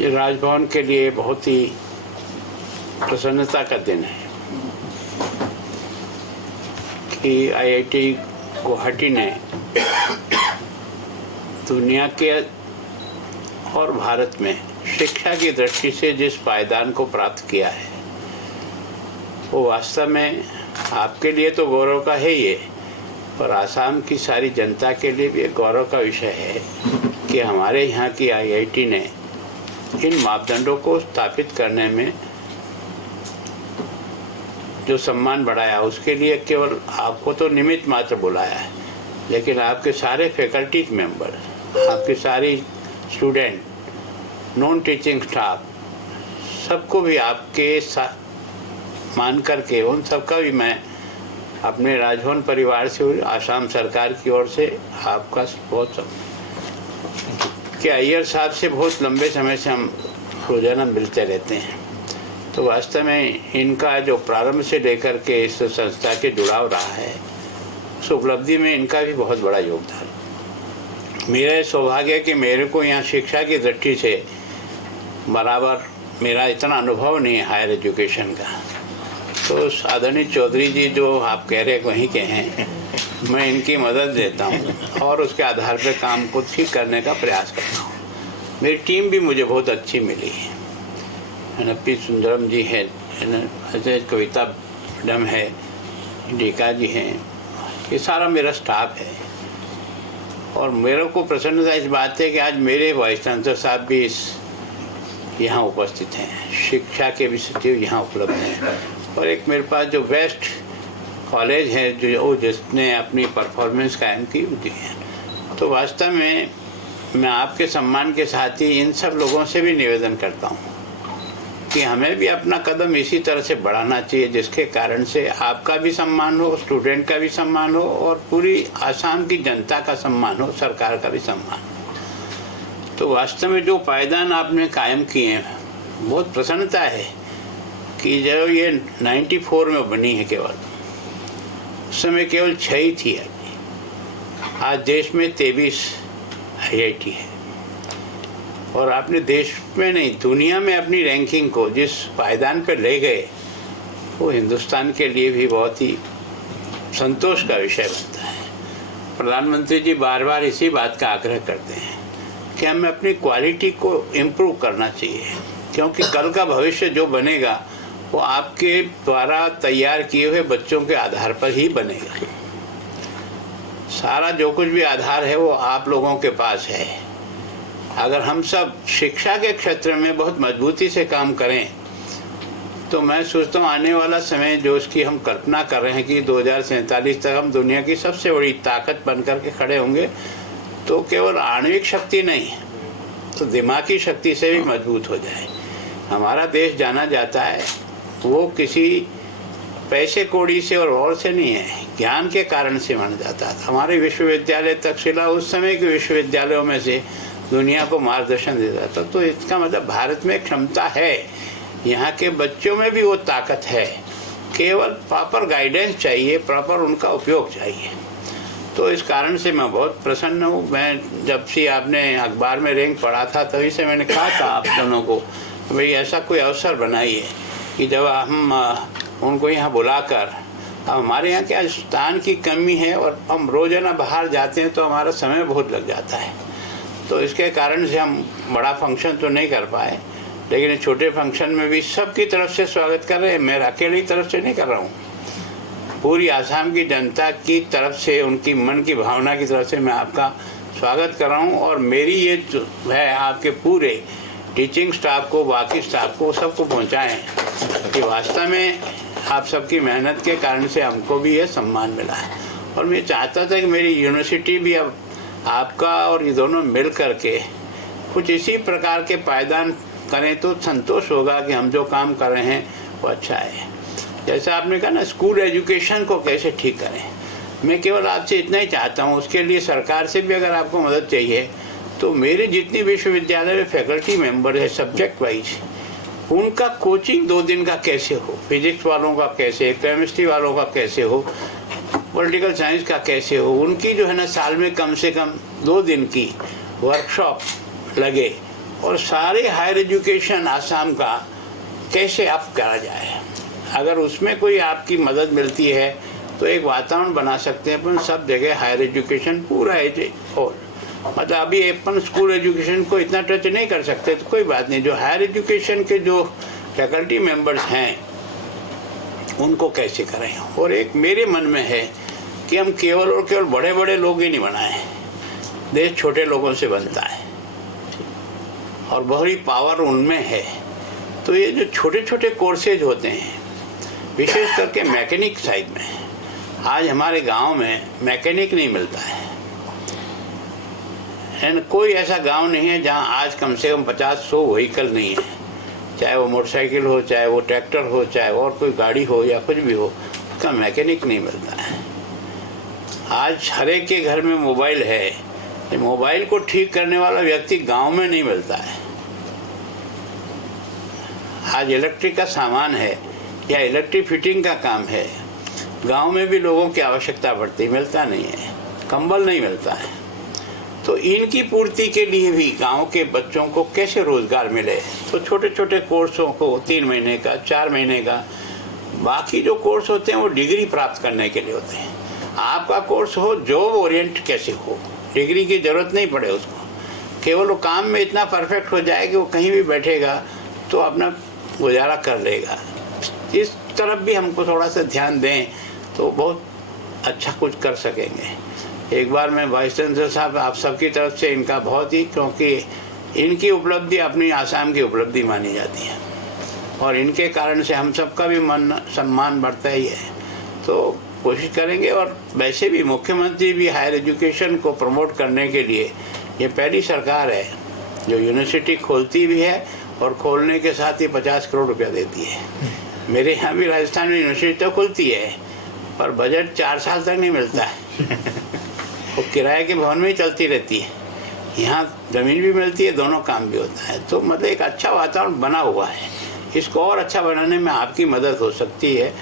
ये राजभवन के लिए बहुत ही प्रसन्नता का दिन है कि IIT गुवाहाटी ने दुनिया के और भारत में शिक्षा की दृष्टि से जिस पायदान को प्राप्त किया है वो वास्तव में आपके लिए तो गौरव का है ये, और आसाम की सारी जनता के लिए भी एक गौरव का विषय है कि हमारे यहाँ की IIT ने इन मापदंडों को स्थापित करने में जो सम्मान बढ़ाया उसके लिए केवल आपको तो निमित्त मात्र बुलाया है, लेकिन आपके सारे फैकल्टी मेंबर, आपके सारी स्टूडेंट, नॉन टीचिंग स्टाफ, सबको भी आपके साथ मान करके उन सबका भी मैं अपने राजभवन परिवार से, आसाम सरकार की ओर से आपका बहुत कि अय्यर साहब से बहुत लंबे समय से हम रोजाना मिलते रहते हैं, तो वास्तव में इनका जो प्रारंभ से लेकर के इस संस्था के जुड़ाव रहा है उस उपलब्धि में इनका भी बहुत बड़ा योगदान। मेरा सौभाग्य है कि मेरे को यहाँ शिक्षा की दृष्टि से बराबर मेरा इतना अनुभव नहीं है हायर एजुकेशन का, तो आदरणीय चौधरी जी जो आप कह रहे वहीं के हैं, मैं इनकी मदद देता हूँ और उसके आधार पर काम को ठीक करने का प्रयास करता हूँ। मेरी टीम भी मुझे बहुत अच्छी मिली है, पी सुंदरम जी है, अजय कविता मैडम है, डीका जी हैं, ये सारा मेरा स्टाफ है। और मेरे को प्रसन्नता इस बात है कि आज मेरे वाइस चांसलर साहब भी इस यहाँ उपस्थित हैं, शिक्षा के भी सचिव यहाँ उपलब्ध हैं, और एक मेरे पास जो बेस्ट कॉलेज है जो जिसने अपनी परफॉर्मेंस कायम की होती है। तो वास्तव में मैं आपके सम्मान के साथ ही इन सब लोगों से भी निवेदन करता हूँ कि हमें भी अपना कदम इसी तरह से बढ़ाना चाहिए जिसके कारण से आपका भी सम्मान हो, स्टूडेंट का भी सम्मान हो और पूरी आसाम की जनता का सम्मान हो, सरकार का भी सम्मान हो। तो वास्तव में जो पायदान आपने कायम किए हैं, बहुत प्रसन्नता है कि जब ये 94 में बनी है, केवल उस समय केवल 6 ही थी, आज देश में 23 IIT है, और आपने देश में नहीं दुनिया में अपनी रैंकिंग को जिस पायदान पर ले गए वो हिंदुस्तान के लिए भी बहुत ही संतोष का विषय बनता है। प्रधानमंत्री जी बार बार इसी बात का आग्रह करते हैं कि हमें अपनी क्वालिटी को इम्प्रूव करना चाहिए, क्योंकि कल का भविष्य जो बनेगा वो आपके द्वारा तैयार किए हुए बच्चों के आधार पर ही बनेगा। सारा जो कुछ भी आधार है वो आप लोगों के पास है। अगर हम सब शिक्षा के क्षेत्र में बहुत मजबूती से काम करें तो मैं सोचता हूँ आने वाला समय जो इसकी हम कल्पना कर रहे हैं कि 2047 तक हम दुनिया की सबसे बड़ी ताकत बन करके खड़े होंगे, तो केवल आणविक शक्ति नहीं तो दिमागी शक्ति से भी मजबूत हो जाए। हमारा देश जाना जाता है वो किसी पैसे कौड़ी से और से नहीं है, ज्ञान के कारण से बन जाता था। हमारे विश्वविद्यालय तक्षशिला उस समय के विश्वविद्यालयों में से दुनिया को मार्गदर्शन देता था। तो इसका मतलब भारत में क्षमता है, यहाँ के बच्चों में भी वो ताकत है, केवल प्रॉपर गाइडेंस चाहिए, प्रॉपर उनका उपयोग चाहिए। तो इस कारण से मैं बहुत प्रसन्न हूँ। मैं जब से आपने अखबार में रैंक पढ़ा था तभी से मैंने कहा था आप दोनों को भाई ऐसा कोई अवसर बनाइए कि जब हम उनको यहाँ बुलाकर, हमारे यहाँ क्या स्थान की कमी है और हम रोजाना बाहर जाते हैं तो हमारा समय बहुत लग जाता है, तो इसके कारण से हम बड़ा फंक्शन तो नहीं कर पाए, लेकिन छोटे फंक्शन में भी सबकी तरफ से स्वागत कर रहे हैं। मैं अकेली तरफ से नहीं कर रहा हूँ, पूरी आसाम की जनता की तरफ से, उनकी मन की भावना की तरफ से मैं आपका स्वागत कर रहा हूँ। और मेरी ये जो है आपके पूरे टीचिंग स्टाफ को, बाकी स्टाफ को, सबको पहुँचाएँ कि वास्तव में आप सबकी मेहनत के कारण से हमको भी ये सम्मान मिला है। और मैं चाहता था कि मेरी यूनिवर्सिटी भी अब आपका और ये दोनों मिल करके कुछ इसी प्रकार के पायदान करें तो संतोष होगा कि हम जो काम कर रहे हैं वो अच्छा है। जैसा आपने कहा ना, स्कूल एजुकेशन को कैसे ठीक करें, मैं केवल आपसे इतना ही चाहता हूँ। उसके लिए सरकार से भी अगर आपको मदद चाहिए तो मेरे जितनी विश्वविद्यालय में फैकल्टी मेंबर है सब्जेक्ट वाइज, उनका कोचिंग 2 दिन का कैसे हो, फिजिक्स वालों का कैसे, केमिस्ट्री वालों का कैसे हो, पॉलिटिकल साइंस का कैसे हो, उनकी जो है ना साल में कम से कम 2 दिन की वर्कशॉप लगे और सारे हायर एजुकेशन आसाम का कैसे अप करा जाए। अगर उसमें कोई आपकी मदद मिलती है तो एक वातावरण बना सकते हैं अपन सब जगह हायर एजुकेशन पूरा है और मतलब अभी अपन स्कूल एजुकेशन को इतना टच नहीं कर सकते तो कोई बात नहीं, जो हायर एजुकेशन के जो फैकल्टी मेंबर्स हैं उनको कैसे करें। और एक मेरे मन में है कि हम केवल और केवल बड़े बड़े लोग ही नहीं बनाए, देश छोटे लोगों से बनता है और बड़ी पावर उनमें है। तो ये जो छोटे छोटे कोर्सेज होते हैं विशेष करके मैकेनिक साइड में, आज हमारे गांव में मैकेनिक नहीं मिलता है एंड कोई ऐसा गांव नहीं है जहां आज कम से कम 50-100 व्हीकल नहीं है, चाहे वो मोटरसाइकिल हो, चाहे वो ट्रैक्टर हो, चाहे और कोई गाड़ी हो या कुछ भी हो, उसका मैकेनिक नहीं मिलता है। आज हर एक के घर में मोबाइल है, मोबाइल को ठीक करने वाला व्यक्ति गांव में नहीं मिलता है। आज इलेक्ट्रिक का सामान है या इलेक्ट्रिक फिटिंग का काम है, गांव में भी लोगों की आवश्यकता पड़ती, मिलता नहीं है। कंबल नहीं मिलता है। तो इनकी पूर्ति के लिए भी गांव के बच्चों को कैसे रोजगार मिले, तो छोटे छोटे कोर्सों को 3 महीने का, 4 महीने का, बाकी जो कोर्स होते हैं वो डिग्री प्राप्त करने के लिए होते हैं। आपका कोर्स हो जॉब ओरिएंट कैसे हो, डिग्री की जरूरत नहीं पड़े उसको, केवल वो काम में इतना परफेक्ट हो जाए कि वो कहीं भी बैठेगा तो अपना गुजारा कर लेगा। इस तरफ भी हमको थोड़ा सा ध्यान दें तो बहुत अच्छा कुछ कर सकेंगे। एक बार मैं वाइस चांसलर साहब आप सबकी तरफ से इनका बहुत ही, क्योंकि इनकी उपलब्धि अपनी आसाम की उपलब्धि मानी जाती है और इनके कारण से हम सबका भी मन सम्मान बढ़ता ही है। तो कोशिश करेंगे और वैसे भी मुख्यमंत्री भी हायर एजुकेशन को प्रमोट करने के लिए ये पहली सरकार है जो यूनिवर्सिटी खोलती भी है और खोलने के साथ ही 50 करोड़ रुपया देती है। मेरे यहाँ भी राजस्थान में यूनिवर्सिटी तो खुलती है पर बजट 4 साल तक नहीं मिलता है, वो किराए के भवन में ही चलती रहती है। यहाँ ज़मीन भी मिलती है, दोनों काम भी होता है। तो मतलब एक अच्छा वातावरण बना हुआ है, इसको और अच्छा बनाने में आपकी मदद हो सकती है।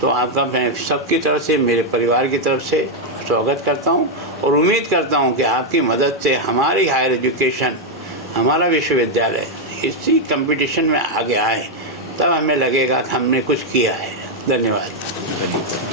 तो आपका मैं सबकी तरफ से, मेरे परिवार की तरफ से स्वागत करता हूँ और उम्मीद करता हूँ कि आपकी मदद से हमारी हायर एजुकेशन, हमारा विश्वविद्यालय इसी कंपटीशन में आगे आए, तब हमें लगेगा कि हमने कुछ किया है। धन्यवाद।